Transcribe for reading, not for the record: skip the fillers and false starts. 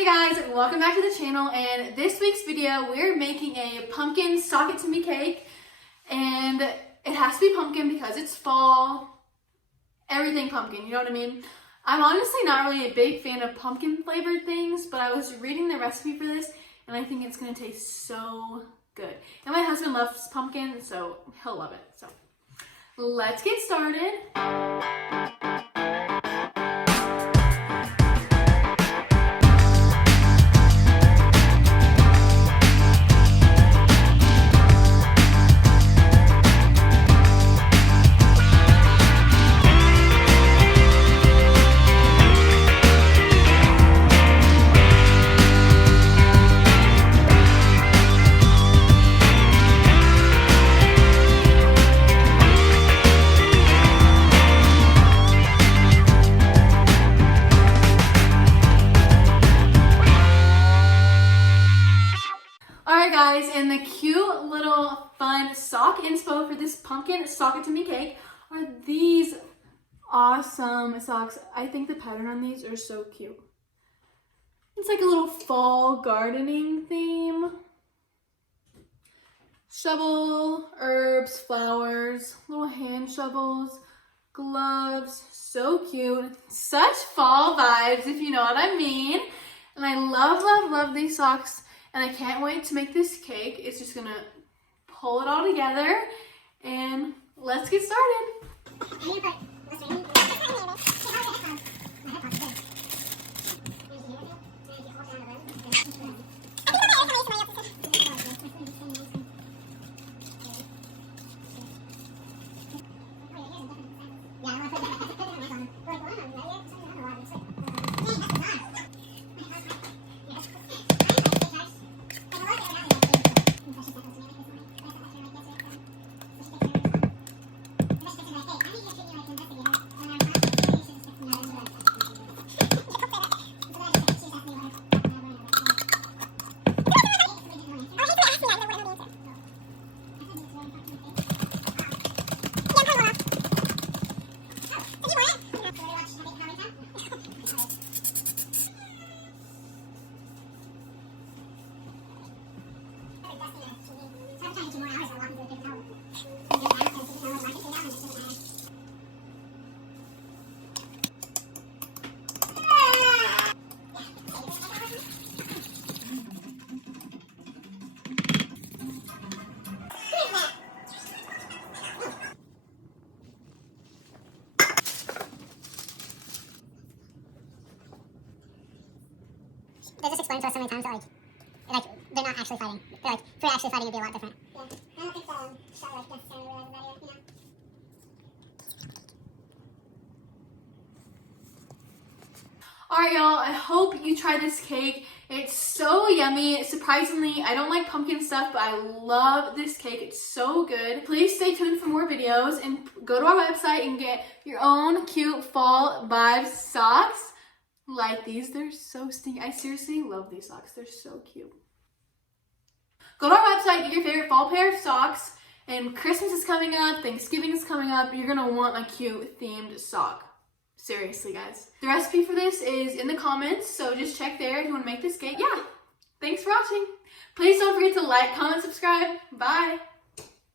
Hey guys, welcome back to the channel, and this week's video we're making a pumpkin sock it to me cake, and it has to be pumpkin because it's fall, everything pumpkin, you know what I mean? I'm honestly not really a big fan of pumpkin flavored things, but I was reading the recipe for this and I think it's gonna taste so good. And my husband loves pumpkin, so he'll love it. So let's get started. Alright guys, and the cute little fun sock inspo for this pumpkin sock it to me cake are these awesome socks. I think the pattern on these are so cute. It's like a little fall gardening theme. Shovel, herbs, flowers, little hand shovels, gloves, so cute. Such fall vibes, if you know what I mean. And I love these socks. And I can't wait to make this cake. It's just gonna pull it all together and let's get started. They just explained to us so many times that like they're not actually fighting. They're like, if we're actually fighting, it'd be a lot different. Yeah, I don't think Charlotte necessarily realizes that either, you know. Alright y'all, I hope you try this cake. It's so yummy. Surprisingly, I don't like pumpkin stuff, but I love this cake. It's so good. Please stay tuned for more videos and go to our website and get your own cute fall vibes socks. Like these, they're so stinky. I seriously love these socks. They're so cute. Go to our website, get your favorite fall pair of socks, and Christmas is coming up, Thanksgiving is coming up. You're gonna want a cute themed sock. Seriously, guys. The recipe for this is in the comments, so just check there if you want to make this cake. Yeah, thanks for watching. Please don't forget to like, comment, subscribe. Bye.